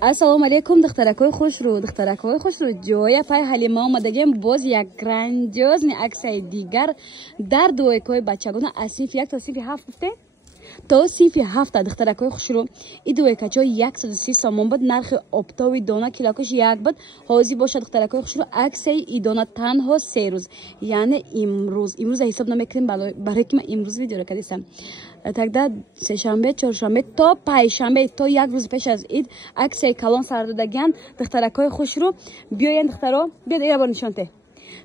Ассалому алейкум, духтаракои хушрӯ, духтаракои хушрӯ. Ҷоя пай Ҳалима омадагем боз як грандиозни аксияи дигар дар дуойкои бачагона аз синфи 1 то синфи 7 гуфте? То синфи 7 духтаракои хушрӯ. И дуойкачо 130 сомон буд, нархи оптови дона килокаш 1 буд. Ҳозир бошад духтаракои хушрӯ аксияи идона танҳо 3 рӯз. Яъне имрӯз ҳисоб намекунем барои ки ман имрӯз видеоро кардистам. Тогда сешанбе, чоршанбе то пайшанбе, то як рӯз пеш аз ид аксияи калон сар додаган духтаракои хушрӯ. Биёен духтаро, биё дигар бор нишонте.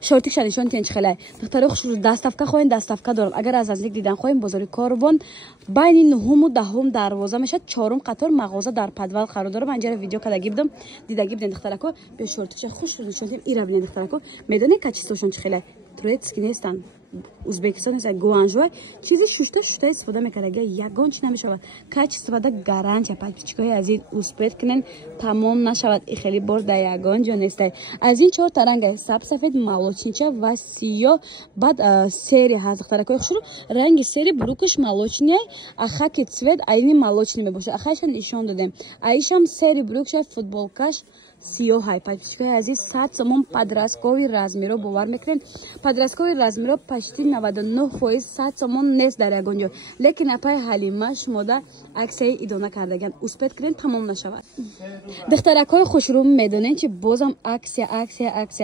Шортикша нишонтен чихелай. Духтарои хушрӯ дастафка хоҳем, дастафка дорам. Агар аз наздик дидан хоҳем бозори Корвон байни 9-у 10 дарвоза мешад. 4-ум қатор мағоза дар подвал қарор дорам. Анҷара видео кадаги будам. Дидаги будем духтарако. Биё шортикша хушрӯ нишонтен ира бинен духтарако. Медонед качествошон чихелай. Турецки нестан. Узбекистон нест, гуанжой чизи шушта истифода мекард. Ягон чи намешавад. Качествода гарантия подписчикои азиз успет кинен тамом нашавад. И хели бор да ягон ҷо нестай. Аз ин 4 ранга сабсафед, молочнича ва сиё бад сери ҳаст духтаракои хушрӯ. Ранги сери брукуш молочния, а хаки цвет айни молочный мебошад. Ахайша нишон додем. Аишам сери брукша футболкаш сиёҳай. Подписчикои азиз 100 сомон подросткови размеро бовар мекунем. Подросткови размеро почти 99% 100 сомон нест дар ягон ҷо. Лекин апай Ҳалима шумода аксияи идона кардаган успет кунен тамом нашавад. Духтаракои хушрӯ медонен чи бозам аксия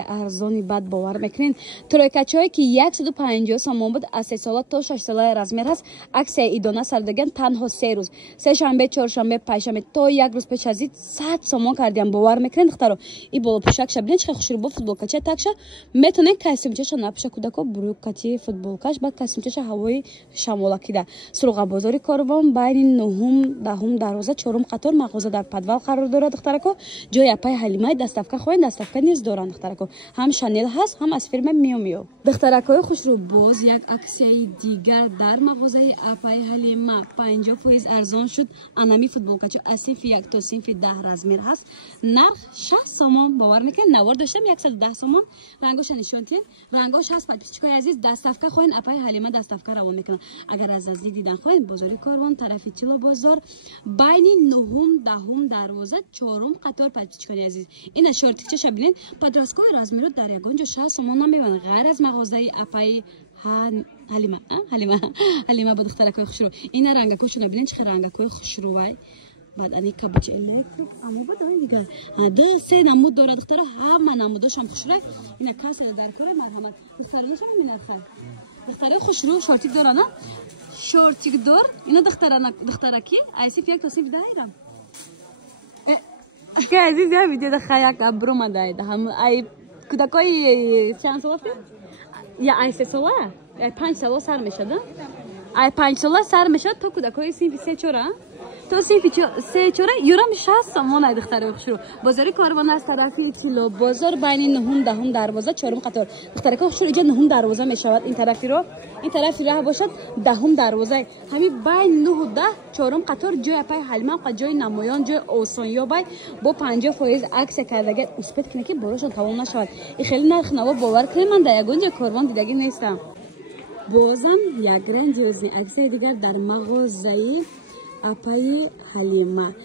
арзони бад бовар мекунен. Тройкачое ки 150 сомон буд аз 3 сола то 6 сола размер ҳаст. Аксияи идона сар додаган танҳо 3 рӯз. Сешанбе, чоршанбе, пайшанбе то як рӯз пеш аз ин 100 сомон кардиам бовар мекунен. Духтаро и боло пӯшакша бинед чихел хушрӯ бо футболкача такша метонен костюмчаша напӯша кудако брукати футболкаш ба костюмчаша ҳавои шамолакида. Сурға бозори Корвон байни 9-ум 10-ум дарвоза 4-ум қатор мағоза дар подвал қарор дорад духтарако. Ҷои апай Ҳалимаи дастафка хоҳен, дастафка низ доранд духтарако. Ҳам Шанел ҳаст, ҳам аз фирма Мио. Духтаракои хушрӯ боз як аксияи дигар дар мағозаи апай Ҳалима 50% арзон шуд. Анами футболкача аз синфи 1 то синфи 10 размер ҳаст. Нарх 60 сомон бовар мекунед. Навор доштам 110 сомон. Рангоша нишонтен. Рангош ҳаст подписчикои азиз дастафка хоҳен апай Ҳалима дастафка равон мекунад. Агар аз наздик дидан хоҳен бозори Корвон тарафи Тило бозор байни 9-ум 10-ум дарвоза 4-ум қатор подписчикои азиз. Ина шортикчаша бинед. Подросткови размеро дар ягон ҷо 60 сомон намеванд. Ғайр аз мағозаи апай Ҳалима ба духтаракои хушрӯ. Ина рангакошона бинед чихел рангакои хушрӯвай. بعد انی کابوچ الکتریک اما بعد آن دیگر ده سه نمود داره دختره همه نموداش هم خوشره اینا کاسه در کاره مرحمت دخترانش هم می‌نرخ دختره خوشرو شورتیک داره نه شورتیک دار اینا دختره کی ایسی فیک تصیف دایرم که عزیز یا ویدیو دخیا که برام داید هم ای کداکای چند سال است یا ای 3 ساله 5 سال سر میشه ده ای 5 سال سر میشه تو کداکای سه چورا تو سینفی سه چوره یورم 60 سومون ای دختره خشرو بازاری کاروان از طرفی کیلو بازار بین 9 10 دروازه 4 قطار دختره خشرو اینجا 9 دروازه میشود این طرفی راه باشد 10 دروازه همین بین 9 و 10 4 قطار جای پای حلمه و جای نمایان جای اوسانیا بای با 50% عکس کردگی اثبات کنه که براشون تمام نشود این خیلی نرخ نوا باور کنید من در یگان جای کاروان دیدگی نیستم بازم یک گرندیوزی عکس دیگر در مغازه اپای حلیمه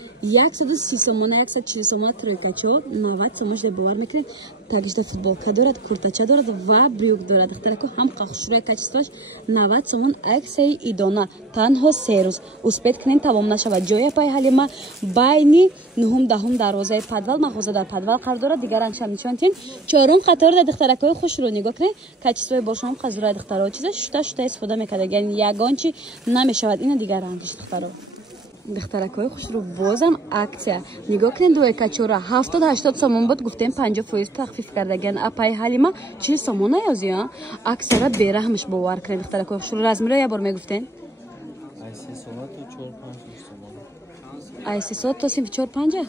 130 سومونه 140 سومونه ترویکاچو 90 سومش ده باور میکنید تاگیشده فوتبالکا دارد کورتاچا دارد و بریوک دارد اختلاکو هم قخشروی کچستوش 90 سومون عکسای ایدانا تنها 3 روز اثبات کنین تمام نشود جای اپای حلیمه بینی 9 10 دروازه پدوال مغازه در پدوال قرار دارد دیگر انشام نشانتین چهارم قطار در دخترکای خوش رو نگاه کنید کچستوی باشم قزرای دخترها چیزا شتا استفاده میکنه یعنی یگان چی نمیشود اینا دیگر اندیش دخترها دخترکای خوش رو بازم اکسیا نگاه کنید دوی کچورا 70-80 سومون بود گفتیم 50% تخفیف کردگن اپای حلیمه 40 سومون نیازیه اکثرا بیرحمش باور کنید دخترکای خوش رو رزمی یه بار میگفتین айсе сот то синфи 4-5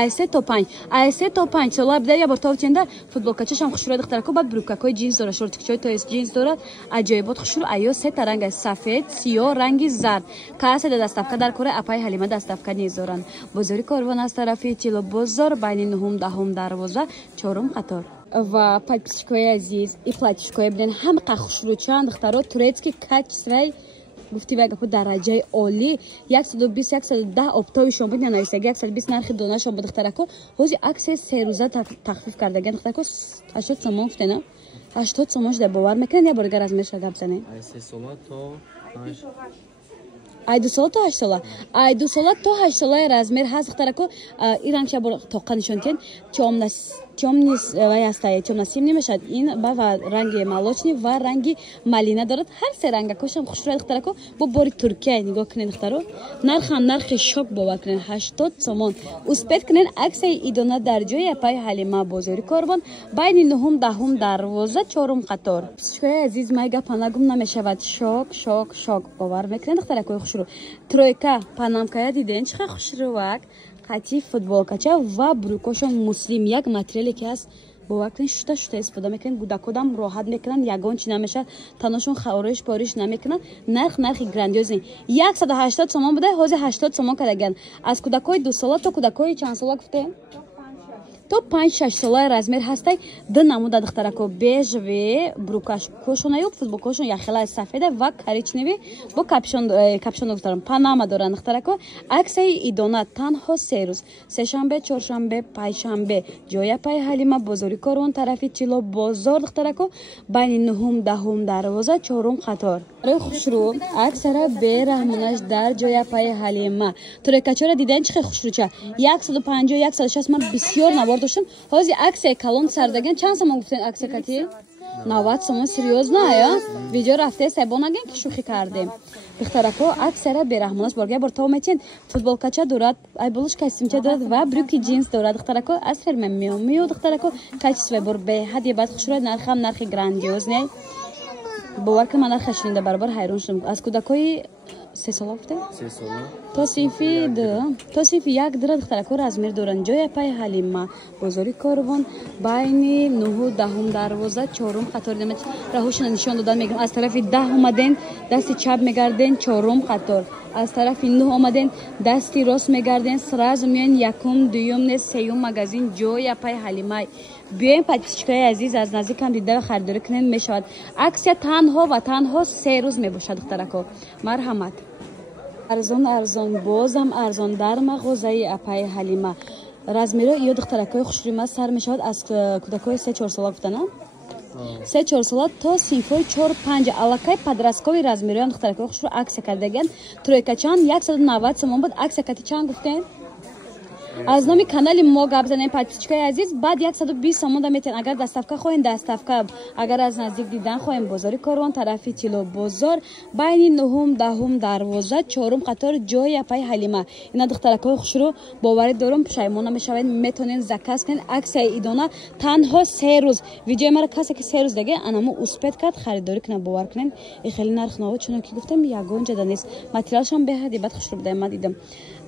айсе то 5 айсе то 5 сола бида я бор тавченда футболкачашам хушро дخترکو بعد брюкакой джинс дора шортикчой то есть джинс дора аҷоибот хушро айё се таранга сафед сиё ранги зард касе да дастафка дар кора апай халима дастафка низоран бозори корвон аз тарафи тило бозор байни 9-10 дарвоза 4 қатор ва подписчикои азиз и платишкои биден ҳам қахушручан дختаро турецки качсрай گفتی و اگه درجه عالی 120 110 اپتایشون بود یا نایستگی 120 نرخ دونهشون بود دخترکو حوزی عکس 3 روزه تخفیف کردگن دخترکو 80 سومون گفته نه 80 سومونش ده باور میکنن یا برگر از میشه گپ زنه ای 3 ساله تا ای 2 سال تا 8 ساله ای 2 سال تا 8 ساله размер هست دخترکو این رنگ شبر توقع نشون کن темный ваястая темно-синий немешад ин ба ранги молочный ва ранги малина дорад ҳар се ранга кошам хушро духтарако бо бори туркия нигоҳ кунен духтаро нархам нархи шок бовар кунен 80 сомон успет кунен аксияи идона дар ҷои апай ҳалима бозори корбон байни 9-10 дарвоза 4 қатор писчикои азиз май гапа нагум намешавад шок бовар мекунен духтаракои хушро тройка панамкая диден чихе хушрувак қатиф футболкача ва брюкошон муслим як материале ки аст бовар кунен шута истифода мекунен гудакодам роҳат мекунан ягон чи намешад таношон хавориш пориш намекунан нархи грандиозни 180 сомон буда ҳозир 80 сомон кардаган аз кудакои 2 сола то кудакои чанд сола гуфтем то 5-6 сола размер ҳастай ду намуда духтарако бежви брукаш кошонаю футболкошон яхела сафеда ва коричневи бо капшон духтарам панама доран духтарако аксияи идона танҳо 3 рӯз сешанбе чоршанбе пайшанбе ҷои апай ҳалима бозори корвон тарафи чило бозор духтарако байни 9-10 дарвоза 4 қатор рои хушрӯ аксара бераҳмонаш дар ҷои апай ҳалима турекачора диден чихе хушрӯча 150-160 ман бисёр навор доштам ҳозир аксияи калон сардаган чанд сомон гуфтен аксия кати 90 сомон серьёзно ая видео рафте сайбонаген ки шӯхӣ кардем духтарако аксара бераҳмонаш борга бор то метен футболкача дорад айболушка симча дорад ва брюки джинс дорад духтарако аз фирма мио духтарако качестве бор беҳади бад хушрӯ нархам нархи грандиозне бовар ки ман нарха шинида баробар ҳайрон шудам аз кӯдакои 3 сола гуфте 3 сола то синфи як дира духтарако размер доранд ҷои апай ҳалима бозори корвон байни 9-10 дарвоза 4 қатор демет раҳошона нишон додан мегирам аз тарафи 10 омаден дасти чап мегарден 4 қатор аз тарафи 9 омаден дасти рост мегарден сразу миён якум дуюм не сеюм магазин ҷои апай ҳалимай биёем подписчикои азиз аз наздикам дида ва харидорӣ кунем мешавад аксия танҳо ва танҳо 3 рӯз мебошад духтарако марҳамат арзон бозам арзон дар мағозаи апай ҳалима размеро ё духтаракои хушрӯма сар мешавад аз кӯдакои 3-4 сола гуфтана 3-4 сола то синфои 4-5 аллакай подросткови размероям духтаракои хушрӯ аксия кардаган тройкачан 190 сомон буд аксия кати чанд гуфтем аз номи канали мо гап занем подписчикои азиз баъд 120 сомон да метен агар доставка хоҳем доставка агар аз наздик дидан хоҳем бозори корвон тарафи тило бозор байни 9-10 дарвоза 4 қатор ҷои апай ҳалима ина духтаракои хушрӯ боварӣ дорум пушаймон намешавед метонен заказ кунед аксияи идона танҳо 3 рӯз видеои маро касе ки 3 рӯз деге анамо успет кард харидорӣ кунад бовар кунен и хеле нарх навод чуно ки гуфтем ягон ҷода нест материалшон беҳади бад хушрӯ буда ма дидам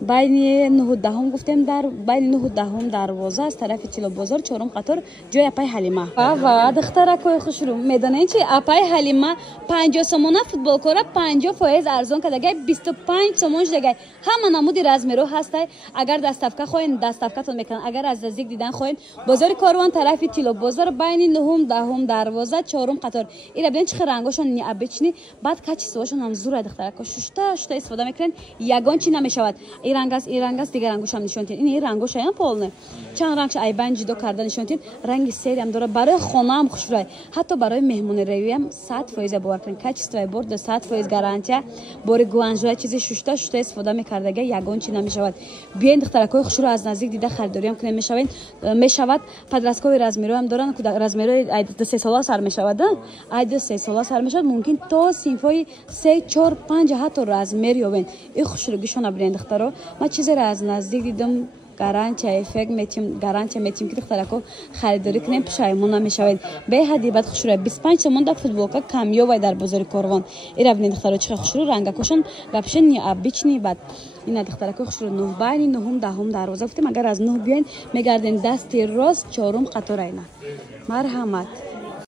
байни 9-10 гуфтем дар байни 9-10 дарвоза аз тарафи тило бозор 4 қатор ҷои апай ҳалима ва духтаракои хушрӯ медонед чи апай ҳалима 50 сомона футболкора 50% арзон кардагай 25 сомон шудагай ҳама намуди размеро ҳастай агар доставка хоҳем доставкатон мекунанд агар аз наздик дидан хоҳем бозори корвон тарафи тило бозор байни 9-10 дарвоза 4 қатор ира бинед чихе рангошон необычный баъд качествошон ҳам зура духтарако шушта истифода мекунен ягон чи намешавад иранг аст дигар рангошам нишон тен ин рангоша ям полне чанд рангш айбан ҷудо карда нишон тен ранги сериям дора барои хонаам хушрӯй ҳатто барои меҳмониравиям 100% бовар кунед качествои борд 100% гарантия бори гуанжӯя чизи шушта истифода мекардага ягон чи намешавад биёен духтаракои хушрӯ аз наздик дида харидориам кунед мешавад подросткови размероям доранд размерои 2-3 сола сар мешавад 2-3 сола сар мешавад мумкин то синфои 3-4-5 ҳатто размер ёбен и хушрӯгишона бинед духтаро ма чизеро аз наздик дидам гарантия эффект метим ки духтарако харидорӣ кунем пушаймон намешавед беҳади бад хушрӯ 25 сомон дар футболка камёбай дар бозори корвон ира бинед духтаро чихе хушрӯ рангакошон гапшен необычный бад ина духтарако хушрӯ 9 байни 9-10 дарвоза гуфтем агар аз 9 биёен мегарден дасти рост 4 қатор айна марҳамат